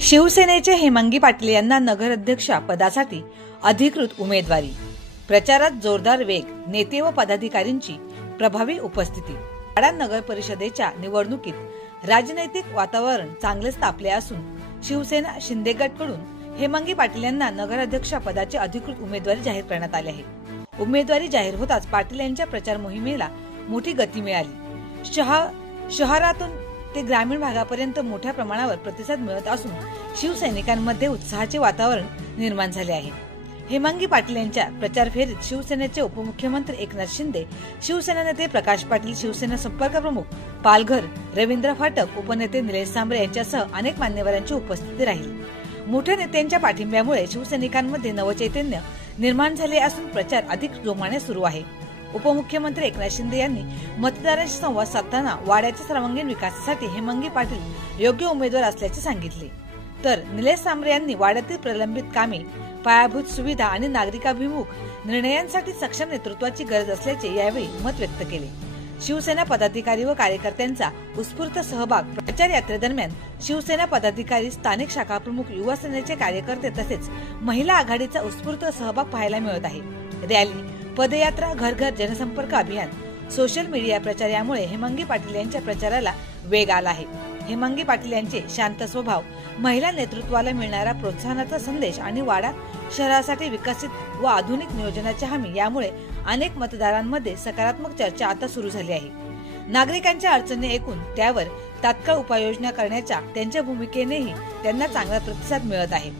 शिवसेनेचे हेमांगी पाटील यांना नगराध्यक्ष पदासाठी अधिकृत उमेदवारी। प्रचारात जोरदार वेग, नेते व पदाधिकाऱ्यांची प्रभावी उपस्थिती। वाडा नगर परिषदेच्या निवडणुकीत राजनैतिक वातावरण चांगलेच तापले असून शिवसेना शिंदे गटकडून हेमांगी पाटील यांना नगराध्यक्ष पदाची अधिकृत उमेदवारी जाहीर करण्यात आली आहे। उमेदवारी जाहीर होताच पाटील यांच्या प्रचार मोहिमेला मोठी गती मिळाली। शहरातून ते ग्रामीण भागापर्यंत मोठ्या प्रमाणावर प्रतिसाद मिळत असून शिवसैनिकांमध्ये उत्साहाचे वातावरण निर्माण झाले आहे। हेमांगी पाटील यांच्या प्रचार फेरीत शिवसेनेचे उपमुख्यमंत्री एकनाथ शिंदे, शिवसेना नेते प्रकाश पाटील, शिवसेना संपर्क प्रमुख पालघर रवींद्र फाटक, उपनेते निलेश सांबरे यांच्यासह अनेक मान्यवरांची उपस्थिती राहील। मोठ्या नेत्यांच्या पाठिंब्यामुळे शिवसैनिकांमध्ये नवचैतन्य निर्माण झाले असून प्रचार अधिक जोमाने सुरू आहे। उपमुख्यमंत्री एकनाथ शिंदे यांनी मतदारांशी संवाद साधताना वाड्याच्या सर्वांगीण विकासासाठी हेमांगी पाटील योग्य उमेदवार असल्याचे सांगितले, तर निलेश सांबरे यांनी वाड्यातील प्रलंबित कामे, पायाभूत सुविधा आणि नागरिकाभिमुख निर्णयांसाठी सक्षम नेतृत्वाची गरज असल्याचे यावेळी मत व्यक्त केले। शिवसेना पदाधिकारी व कार्यकर्त्यांचा उत्स्फूर्त सहभाग। प्रचार यात्रेदरम्यान शिवसेना पदाधिकारी, स्थानिक शाखा प्रमुख, युवा सेनेचे कार्यकर्ते तसेच महिला आघाडीचा उत्स्फूर्त सहभाग पाहायला मिळत आहे। रॅली, पदयात्रा, घर घर जनसंपर्क अभियान, सोशल मीडिया प्रचार यामुळे हेमांगी पाटील यांच्या प्रचाराला वेग आला आहे। हेमांगी पाटील यांचे शांत स्वभाव, महिला नेतृत्वाला मिळणारा प्रोत्साहनाचा संदेश आणि वाडा शहरासाठी विकसित व आधुनिक नियोजनाची हमी यामुळे अनेक मतदारांमध्ये सकारात्मक चर्चा आता सुरू झाली आहे। नागरिकांच्या अडचणी ऐकून त्यावर तात्काळ उपाययोजना करण्याच्या त्यांच्या भूमिकेनेही त्यांना चांगला प्रतिसाद मिळत आहे।